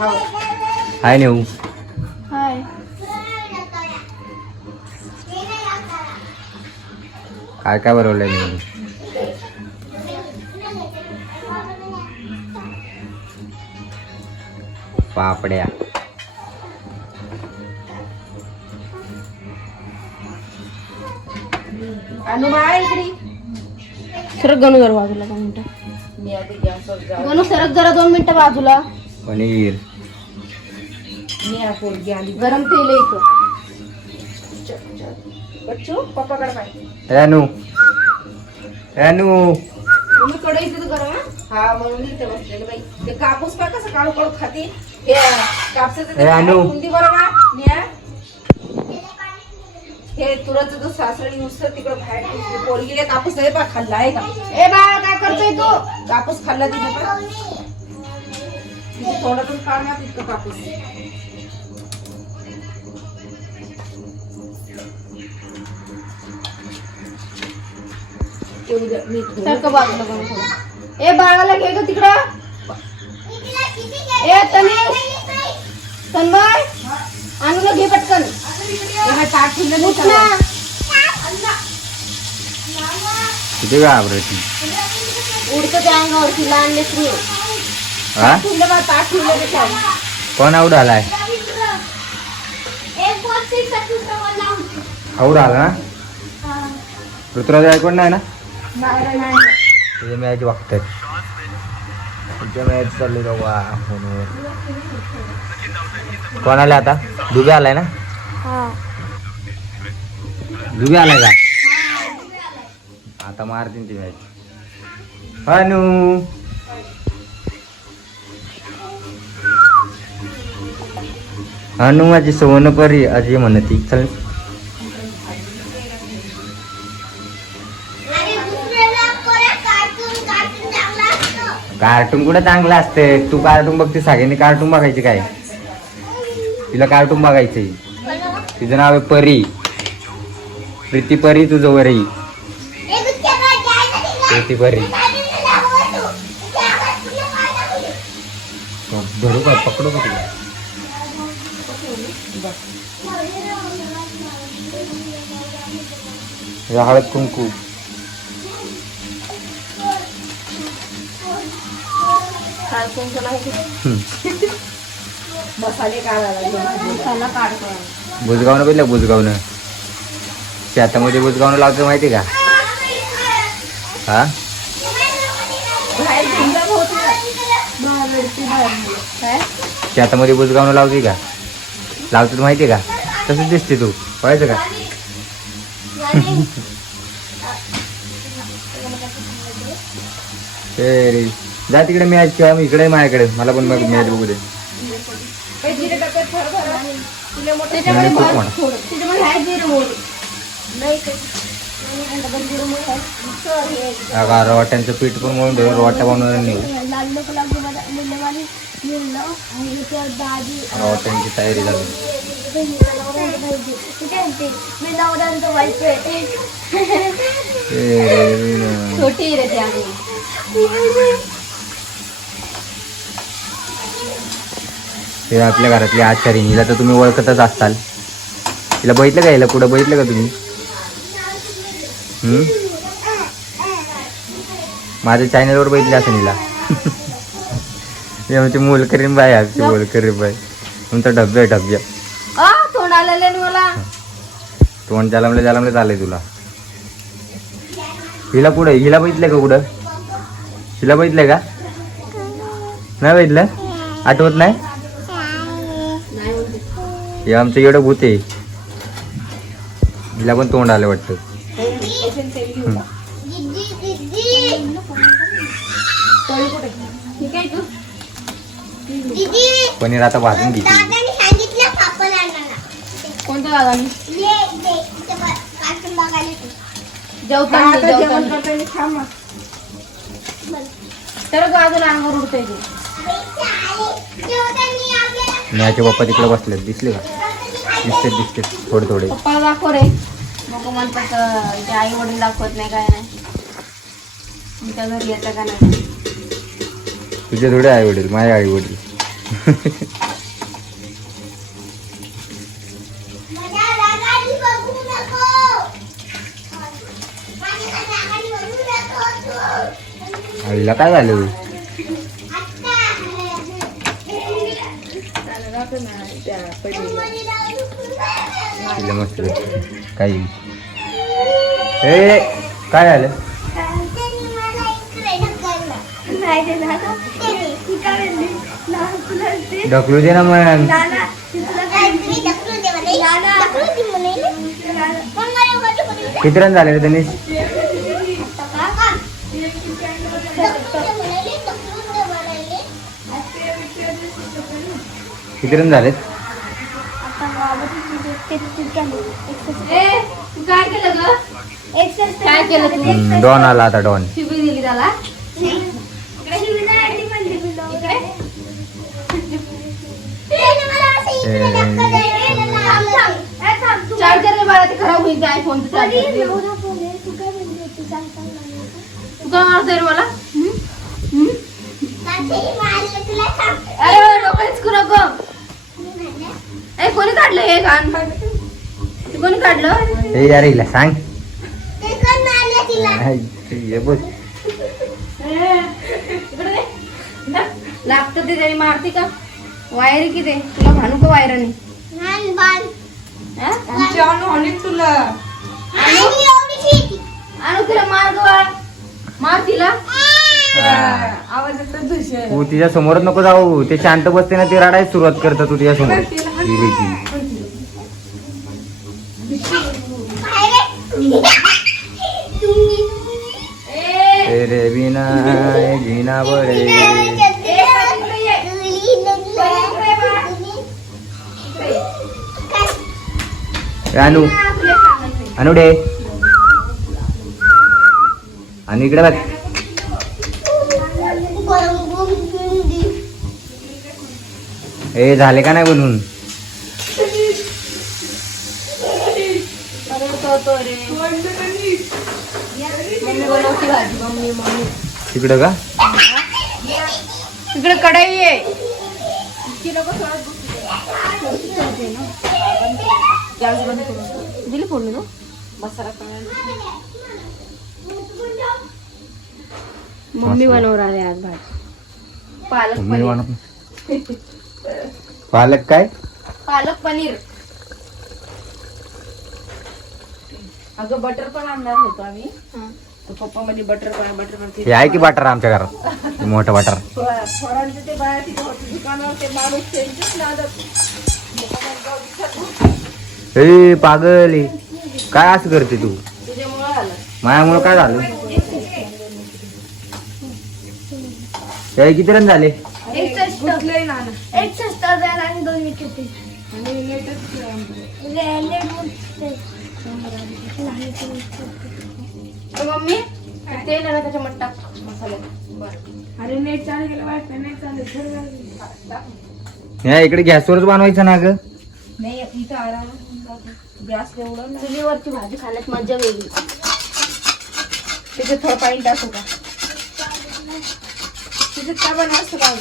हाय नेऊ. हाय. काय काय बनवलंय नेऊ? पापड्या. सरक गणू जरा बाजूला 2 मिनिटं. गणू सरक जरा 2 मिनिटं बाजूला. पनीर. गरम तेल आहे इथं. रानू रानू तुम्ही कढई तिथं गरम हा म्हणून इथे बसलेले बाई. ते कापूस पा कसं काळू काळू खाते. हे कापसाचं कुंडी बरोबर न्या. हे तुरंत तो सासरी नुसतं तिकडं बाहेर पोरगीले कापूस आहे पा खाल्ला आहे का? ए बाळ काय करतोय तू? कापूस खाल्ला तिने पण तोंडातून काढ ना तितकं कापूस. ए बाळाला घे ग तिकडं. ए तन्मय आणून घे पटकन. किती घाबरायची उडत त्या अंगावरती लहान लेकरू. कोण आवड आलाय? आवड आला ना? ऋतुराज ऐकून नाही ना? मॅच बघतात. तुमच्या मॅच चालली बाबा फोनवर. कोण आला आता? दुबे आलाय ना? दुबे आलाय का? आता मारतील ती मॅच. हनू हनू माझी सोनपरी अशी म्हणती. चल कार्टून कुठे चांगलं असते. तू कार्टून बघते. सगळ्यांनी कार्टून बघायचे काय? तिला कार्टून बघायचंय. तिचं नाव आहे परी. प्रीती परी तुझं वरही. प्रीती परी. धरू का पकडू का तुला? हळद कुंकू. बुजगावनं बघितलं? बुजगावनं शेतामध्ये बुजगावनं लावतं माहिती का? हा शेतामध्ये बुजगावनं लावते का? लावतो माहिती का? तसंच दिसते तू. पाहायचं का? जा तिकडे मॅच खेळा. इकडे माझ्याकडे. मला पण मॅच बघू दे. खूप मोठा रोट्यांचं पीठ पण म्हणून ठेवून रोट्या बनवून नेऊ. रोट्यांची तयारी झाली. हे आपल्या घरातली आचारी. हिला तर तुम्ही ओळखतच असाल. हिला बघितलं का? हिला कुठं बघितलं का तुम्ही? माझ्या चॅनलवर बघितले असेल हिला. आमची मोलकरीन बाय. आमची मोलकरीन बाय. तुमचा डब्या डब्या तोंड आलेलं मला. तोंड जालमले जालमले चाललंय तुला. हिला कुठं? हिला बघितलं का कुठं? हिला बघितलंय का? नाही बघितलं? आठवत नाही? हे आमचं एवढं भूत आहे. हिला पण तोंड आलं वाटतं. पनीर आता भाजून घे. कोणत्या दादानी? तर बाजूला अंगावर उडतंय ते. माझे पप्पा तिकडे बसले. दिसले का? दिसते थोडे थोडे. पप्पा दाखव रे. मग म्हणतात आई वडील दाखवत नाही काय नाही. तुमच्या घरी येतं का नाही? तुझे थोडे आई वडील. माझे आई वडील. आईला काय झालं? तिला मस्त काही ए काय झालं? ढकलू दे ना मग. किती रन झाले रे त्यांनी? किती रन झालेत? काय केलं ग? काय केलं तू? डॉन आला आता डॉन. शिबी दिली त्याला. चार्जर बाळा ते खराब होईल आयफोन. तू काय मारतोय रे मला? अरे डोक्याच करू नको. ए कोणी काढलं हे गाण? कोणी काढलं? ए यार हिला सांग. ये बघ लागतं ते तरी मारते का? वायर किती तुला भानू का वायराने? आणू तिला मार गं. मार तिला. आवाज येतो. तू तिच्या समोरच नको जाऊ. ते शांत बसते ना, ती रडायला सुरुवात करत तू तिच्या समोर. तेरे बिना जीना पड़े. अनु अनु डे आणि इकडे बघ. ए झाले का नाही बनवून? तिकडं का? तिकडे कढई आहे. दिली फोडणी ना मसाला. मम्मी बनवणार आहे आज भाजी. पालक पनीर. पालक काय? पालक पनीर. अगं बटर पण आणणार होतो आम्ही. पप्पा मध्ये बटर हे आहे की बटर आमच्या घरात? मोठं बटर. थोड्यांचं ते बाया तिथे होते दुकानावर. ते माणूस त्यांचीच नादात. ए पागल काय असं करते तू? तुझ्यामुळं आलं. मायामुळं काय झालं? हे किती रन झाले? एक आणि 2 विकेट. मम्मी तेल आहे ना त्याच्यामध्ये टाक मसाल्यात. अरे नेट चालू केलं. वाटत नेट चालू. हे इकडे गॅसवरच बनवायचं ना ग? नाही इथं आराम. गॅस एवढं चुलीवरची भाजी खाण्यात मजा वेगळी. त्याच्यात थोडं पाणी टाकू का? त्याच्यात काय बनवायचं का?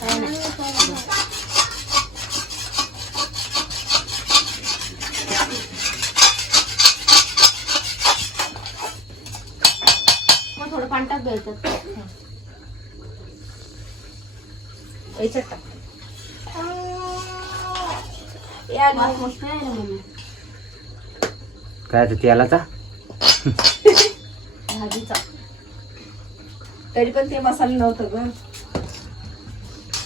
काय नाही. मग थोडं पाणी टाक द्यायचं. याच्यात टाक. मस्त आहे ना मम्मी. काय तेलाचा भाजीचा. तरी पण ते मसाला नव्हतं ग.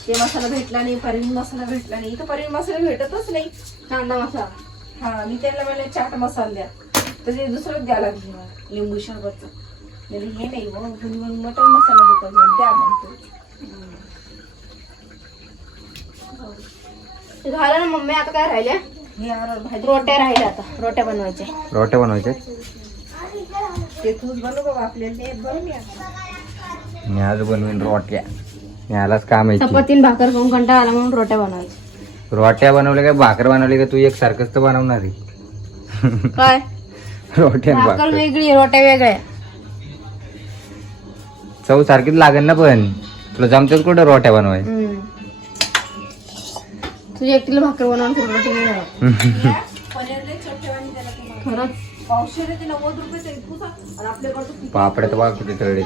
ते मसाला भेटला नाही. पनीर मसाला भेटला नाही. इथं पनीर मसाला भेटतच नाही. कांदा मसाला. हा मी त्याला म्हणले चाट मसाला द्या. तर ते दुसरंच द्यायला लागली मला. लिंबू शरबतचं. हे नाही मटन मसाला देतो द्या म्हणतो. झालं ना मम्मी. आता काय राहिल्या? रोट्या राहिल्या. आता रोट्या बनवायच्या. रोट्या बनवायच्या. ते तूच बनव बाबा. आपल्याला बनवूया. मी आज बनवीन रोट्या. यालाच काम आहे. चपातीन भाकर खाऊन कंटाळा आला म्हणून रोट्या बनवायच्या. रोट्या बनवल्या काय भाकर बनवली का? तू एक सारखंच तर बनवणार आहे. काय रोट्या आणि भाकर भाकर वेगळी रोट्या वेगळ्या. चव सारखीच लागेल ना. पण तुला जमतेच कुठं रोट्या बनवाय? तुझ्या एकटीला भाकर बनवून रोटी नाही झाला. खरंच. पापड्या तर बघ किती तळले.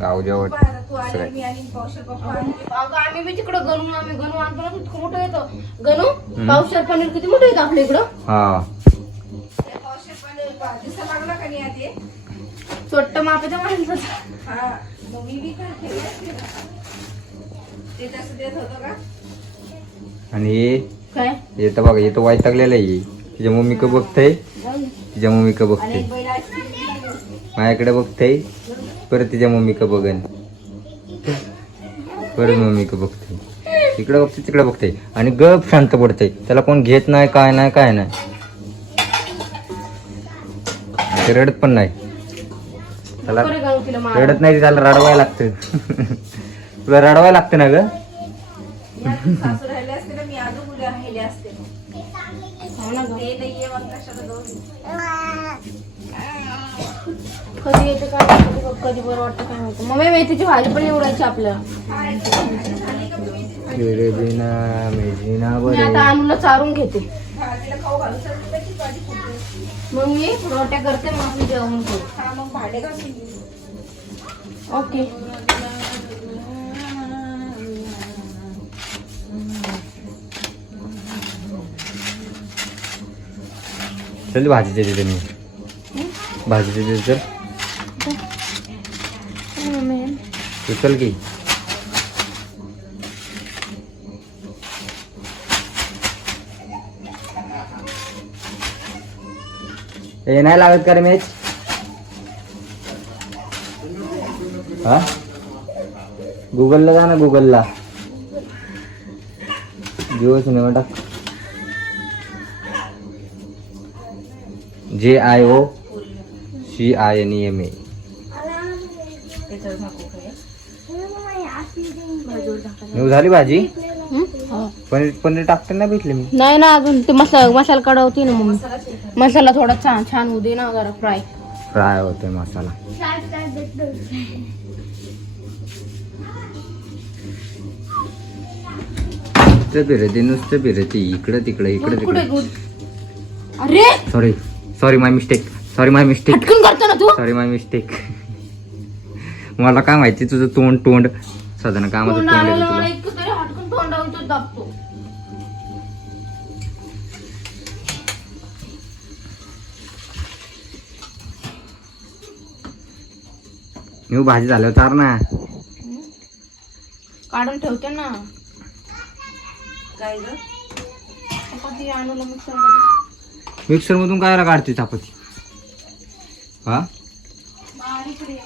गाव जेवण बाहेर तू आली मी आणि पावशेर पप्पा आणि अगं आम्ही बी तिकडं गणू आणतो ना इतकं मोठं येतं गणू पावशेर पनीर किती मोठं येतं आपल्या इकडं हा ते पावशेर पण दिसा लागला का नाही आधी छोट्ट मापाच्या माणसाचं हा मग मी बी काय केलं ते जास्त देत होतं का आणि हे काय येतं बघा येतं वैतागलेलं आहे तिच्या मम्मी का बघतय तिच्या मम्मी का आणि बघते एक बैल आईस्क्रीम माझ्याकडे बघतय परत तिच्या मम्मी का बघन परत मम्मी का बघते इकडे बघते तिकडे बघते आणि गप शांत पडते त्याला कोण घेत नाही काय नाही ते रडत पण नाही त्याला नको रे गणू तिला मार. रडत नाही त्याला रडवायला लागतं तुला रडवायला लागतं ना ग सासू राहिले असते ना मी अजून उद्या राहिले असते हो ना गं. ते नाहीये मग कशाला जाऊ कधी येतं काय कधी बरं वाटतं काय माहिती मम्मी मेथीची भाजी पण निवडायची आपल्याला मी आता अनुला चारून घेते तिला खाऊ घालू शकते त्याची भाजी फुटते. मग मी रोट्या करते मग आपली जेवण करू हा मग भांडे घासून घेऊ. ओके चल भाजीचे तिथे मी भाजीचे तिथे चल तू चल की हे नाही लागत का रे मॅच हा गुगलला जा ना गुगलला जिओ सिनेमा टाक JIOCINEMA निव झाली भाजी पनीर पनीर टाकते ना भेटले मी नाही ना अजून ते मसाला काढवते ना मम्मी मसाला थोडा छान छान होऊ दे ना जरा फ्राय फ्राय होतोय मसाला नुसतं फिरते इकडं तिकडे इकडं कुठे तिकडे गुड अरे सॉरी माय मिस्टेक हटकून करतो ना तू सॉरी माय मिस्टेक मला काय माहिती तुझं तोंड साधारण कामाचं तोंड तोंड आलेलं आहे मला तुला इतकं तरी हटकून तोंडावून तो दाबतो मी भाजी झाल्यावर चार ना काढून ठेवते ना काय ग चपाती आणून मिक्सर मधून काय काढते चपाती हा बारीक रे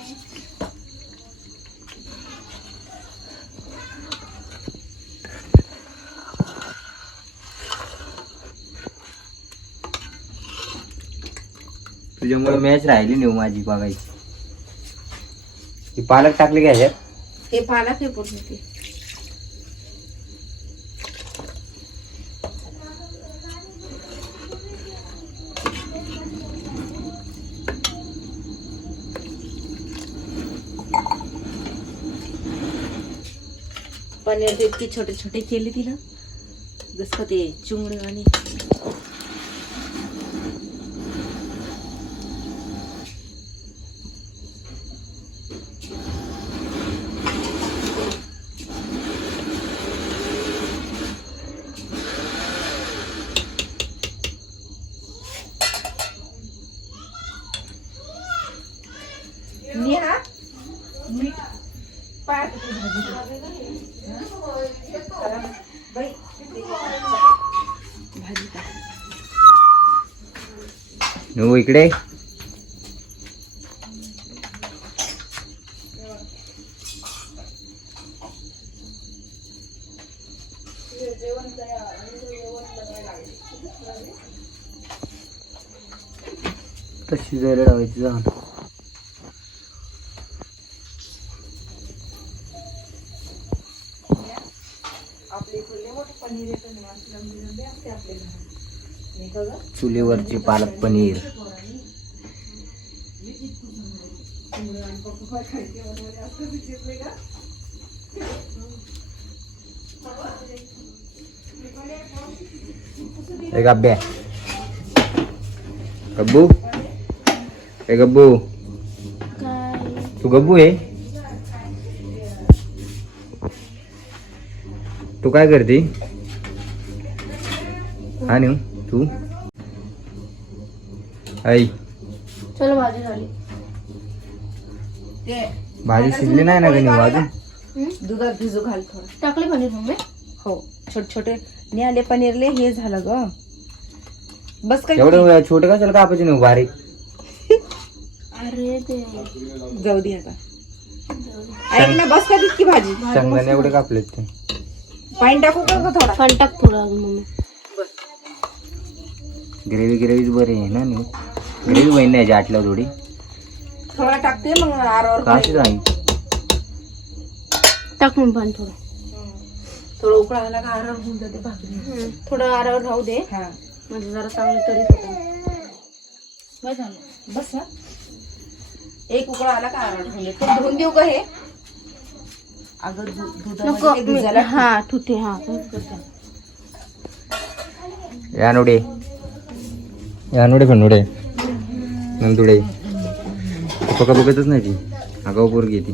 तुझ्यामुळे मॅच राहिली नाही माझी बघायची ती पालक टाकली काय ह्याच्यात हे पालक हे पूर्ण ते पनीर ते इतके छोटे छोटे केले तिला जसं ते चुंगड आणि नेहा मीठ पाय नो इकडे कशी जायला लावायची जा चुलीवरची पालक पनीर एक अभ्या गब्बू ए गब्बू काय तू गब्बू आहे तू काय करते? हा नेऊ तू आई चलो भाजी झाली. ते भाजी शिजली नाही ना गं नेऊ अजून? दुधात भिजू घाल थोडं. टाकले पनीर मम्मी. हो छोटे छोटे निघाले पनीरले. हे झालं ग बस काय एवढं छोटं कशाला कापायचं नेऊ बारीक? अरे ते जाऊ दे आता. ऐक ना बस का तितकी भाजी. शेंगदाणे एवढे कापलेत ते. पाणी टाकू का ग थोडा? पण टाक थोडं अजून मम्मी. ग्रेव्हीच बरी आहे ना नेऊ. ग्रेव्ही बहीण नाही आटल्या थोडी थोडा टाकते मग आरावर काशीच आहे. टाक मग पाणी थोडं. थोडं उकळा आला का आरावर होऊन जाते भाकरी. थोडं आरावर राहू दे हा म्हणजे जरा चांगली तरी बस झालं. बस ना. एक उकळा आला का आरावर होऊन दे. तू धुवून देऊ का हे? अगं नको दुधामध्ये भिजायला हा ठुते हा यानुडे यानुडे फनुडे नंदुडे पका बघतच नाही ती. आगाऊ पोरगी ती.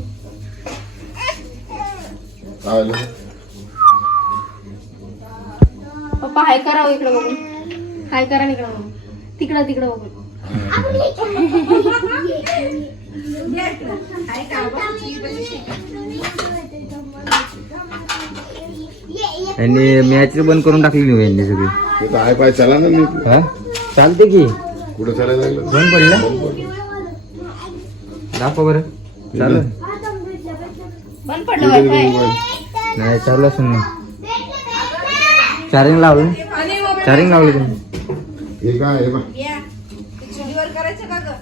पप्पा हाय करा इकडे बघून. हाय करा इकडे बघून. तिकडं तिकडं बघून. यांनी मॅच बंद करून टाकली नाही यांनी सगळी. ते तर आहे पाय चला ना मी हा चालते की. कुठं चालायला लागलं बंद पडलं दाखव बरं. चालू बंद पडलं वायफाय. नाही चालू असून ना. चार्जिंग लावलं तुम्ही? हे काय हे बघ चुलीवर करायचं का ग?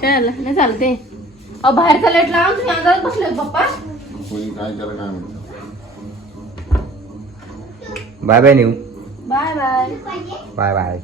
काय झालं नाही चालते. अहो बाहेरचा लाईट लावा तुम्ही अंधारात बसले पप्पा. कोणी काय त्याला काय म्हणतात बाय बाय नेऊ. Bye bye. Bye bye.